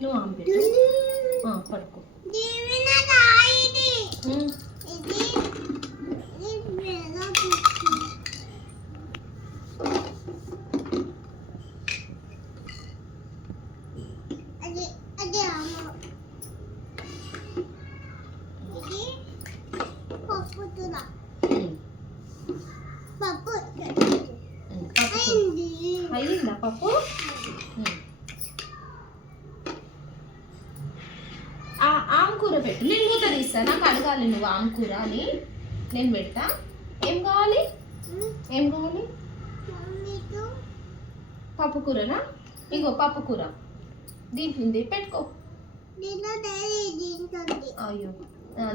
నువ్వు ఆమె పెట్టు. పడుకో. అయ్యిందా పప్పు? ఆమెకూర పెట్టు. నేను మూత తీస్తా. నాకు అడగాలి నువ్వు ఆమెకూర అని. నేను పెడతా. ఏం కావాలి? ఏం కావాలి? పప్పు కూరనా? ఇంకో పప్పు కూర దీంట్లో ఉంది, పెట్టుకో. అయ్యో,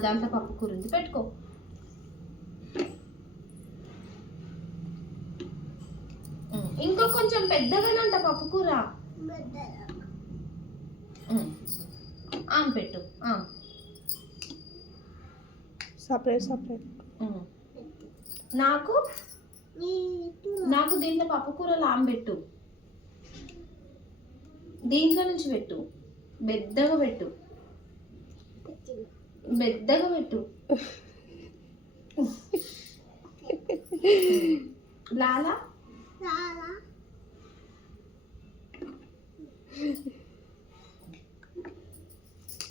దాంట్లో పప్పు కూర ఉంది, పెట్టుకో. ఇంకో కొంచెం పెద్దగానంట పప్పు కూర. పెట్టు. Separate separate. నాకు నాకు దీంట్లో పప్పు కూరలు పెట్టు. దీంట్లో నుంచి పెట్టు. పెద్దగా పెట్టు. పెద్దగా పెట్టు. లాలా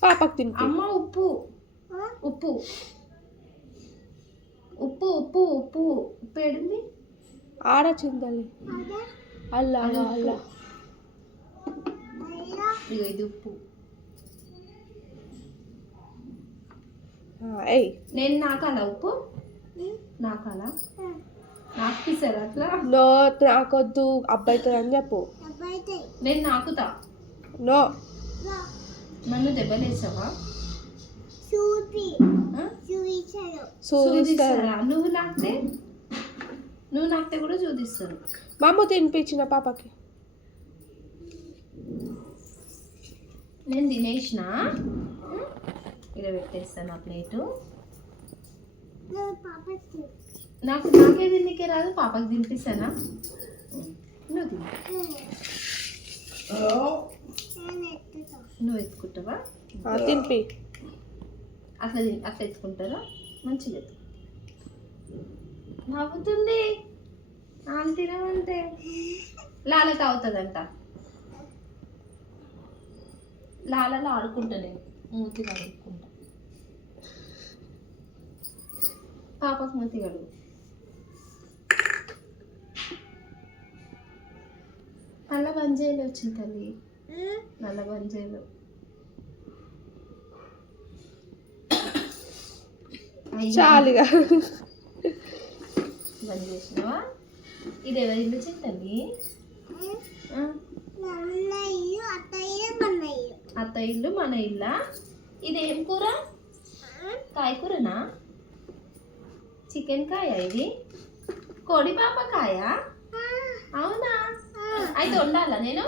పాపకు తింపి. అమ్మ ఉప్పు ఉప్పు ఉప్పు ఉప్పు ఉప్పు ఉప్పు ఏడింది? ఆడ చింతలి. అల్లా అల్లా. ఇగో ఇది ఉప్పు. నేను నాకాలా ఉప్పు? నాకాలా? నాకు పిసారు అట్లా? నో, నాకొద్దు. అబ్బాయితో అని చెప్పు. నేను నాకుతా. నో, నన్ను దెబ్బలేసావా? నువ్వు నాకితే కూడా చూపిస్తారు. మా అమ్మ తినిపించిన పాపకి. నేను తినేసిన. ఇలా పెట్టేస్తాను ఆ ప్లేటు. నాకే తిండికే రాదు, పాపకి తినిపిస్తానా? నువ్వు తిని. నువ్వు ఎత్తుకుంటావా? తినిపి. అట్లా అట్లా ఎత్తుకుంటారా? మంచిగా ఎత్తు. నవ్వుతుంది ఆమె తినమంటే. లాలకి అవుతుందంట. లాలలో ఆడుకుంటా నేను. మూతి కడుక్కుంటా. పాపకు మూతి కడుగు. నల్ల బంజేలు వచ్చింది తల్లి. నల్ల బంజేలు. చాలుగా బంద్ చేసినావా? ఇది ఎవరి ఇల్లు చింతల్లి? అత్త ఇల్లు మన ఇల్లా? ఇది ఏం కూర? కాయకూరనా? చికెన్ కాయ ఇది? కోడి పాప కాయ? అవునా? అయితే వండాలా నేను?